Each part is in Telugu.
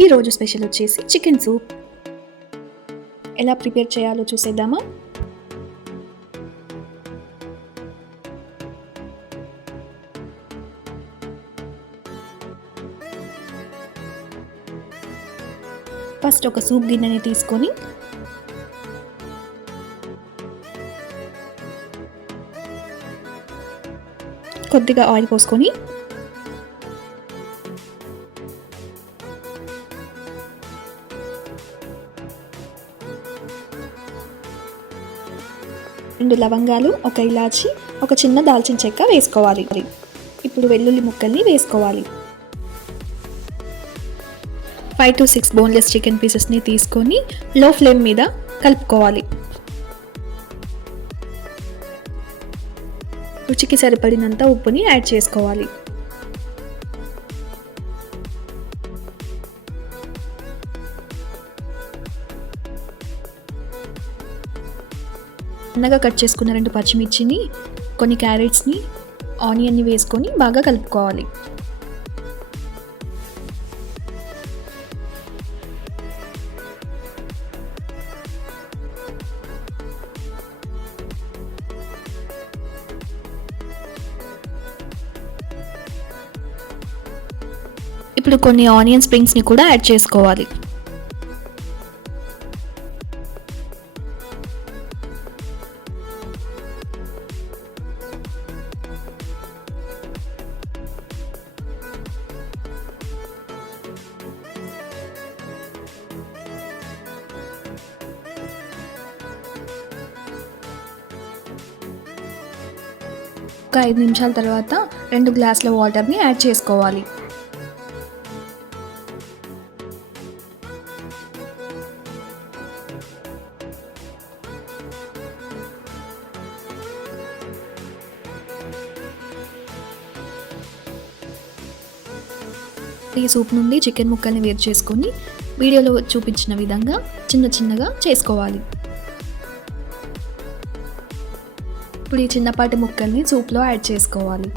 ఈరోజు స్పెషల్ వచ్చేసి చికెన్ సూప్. ఎలా ప్రిపేర్ చేయాలో చూసేద్దామా? ఫస్ట్ ఒక సూప్ గిన్నెని తీసుకొని కొద్దిగా ఆయిల్ పోసుకొని రెండు లవంగాలు, ఒక ఇలాచి, ఒక చిన్న దాల్చిన చెక్క వేసుకోవాలి. ఇప్పుడు వెల్లుల్లి ముక్కల్ని వేసుకోవాలి. 5 to 6 బోన్లెస్ చికెన్ పీసెస్ని తీసుకొని లో ఫ్లేమ్ మీద కలుపుకోవాలి. రుచికి సరిపడినంత ఉప్పుని యాడ్ చేసుకోవాలి. సన్నగా కట్ చేసుకున్న 2 పచ్చిమిర్చిని, కొన్ని క్యారెట్స్ని, ఆనియన్ని వేసుకొని బాగా కలుపుకోవాలి. ఇప్పుడు కొన్ని ఆనియన్ స్ప్రింగ్స్ని కూడా యాడ్ చేసుకోవాలి. ఒక 5 నిమిషాల తర్వాత 2 గ్లాసుల వాటర్ని యాడ్ చేసుకోవాలి. ఈ సూప్ నుండి చికెన్ ముక్కల్ని వేరు చేసుకొని వీడియోలో చూపించిన విధంగా చిన్న చిన్నగా చేసుకోవాలి. ఇప్పుడు ఈ చిన్నపాటి ముక్కల్ని సూప్లో యాడ్ చేసుకోవాలి.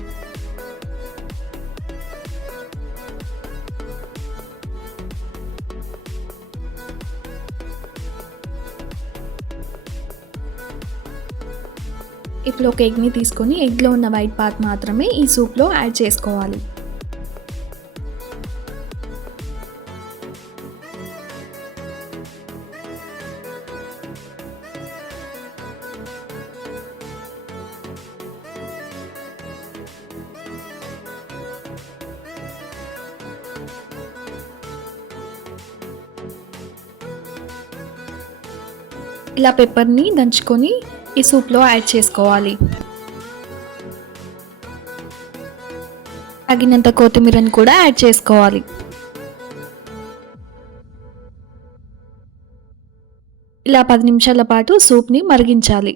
ఇప్పుడు ఒక ఎగ్ని తీసుకొని ఎగ్లో ఉన్న వైట్ పార్ట్ మాత్రమే ఈ సూప్లో యాడ్ చేసుకోవాలి. ఇలా పెప్పర్ని దంచుకొని ఈ సూప్లో యాడ్ చేసుకోవాలి. తగినంత కొత్తిమీరని కూడా యాడ్ చేసుకోవాలి. ఇలా 10 నిమిషాల పాటు సూప్ని మరిగించాలి.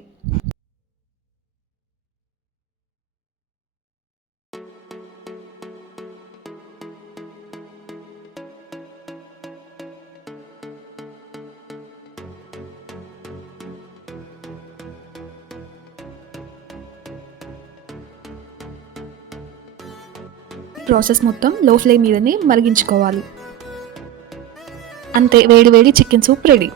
ప్రాసెస్ మొత్తం లో ఫ్లేమ్ మీదనే మరిగించుకోవాలి. అంతే, వేడి వేడి చికెన్ సూప్ రెడీ.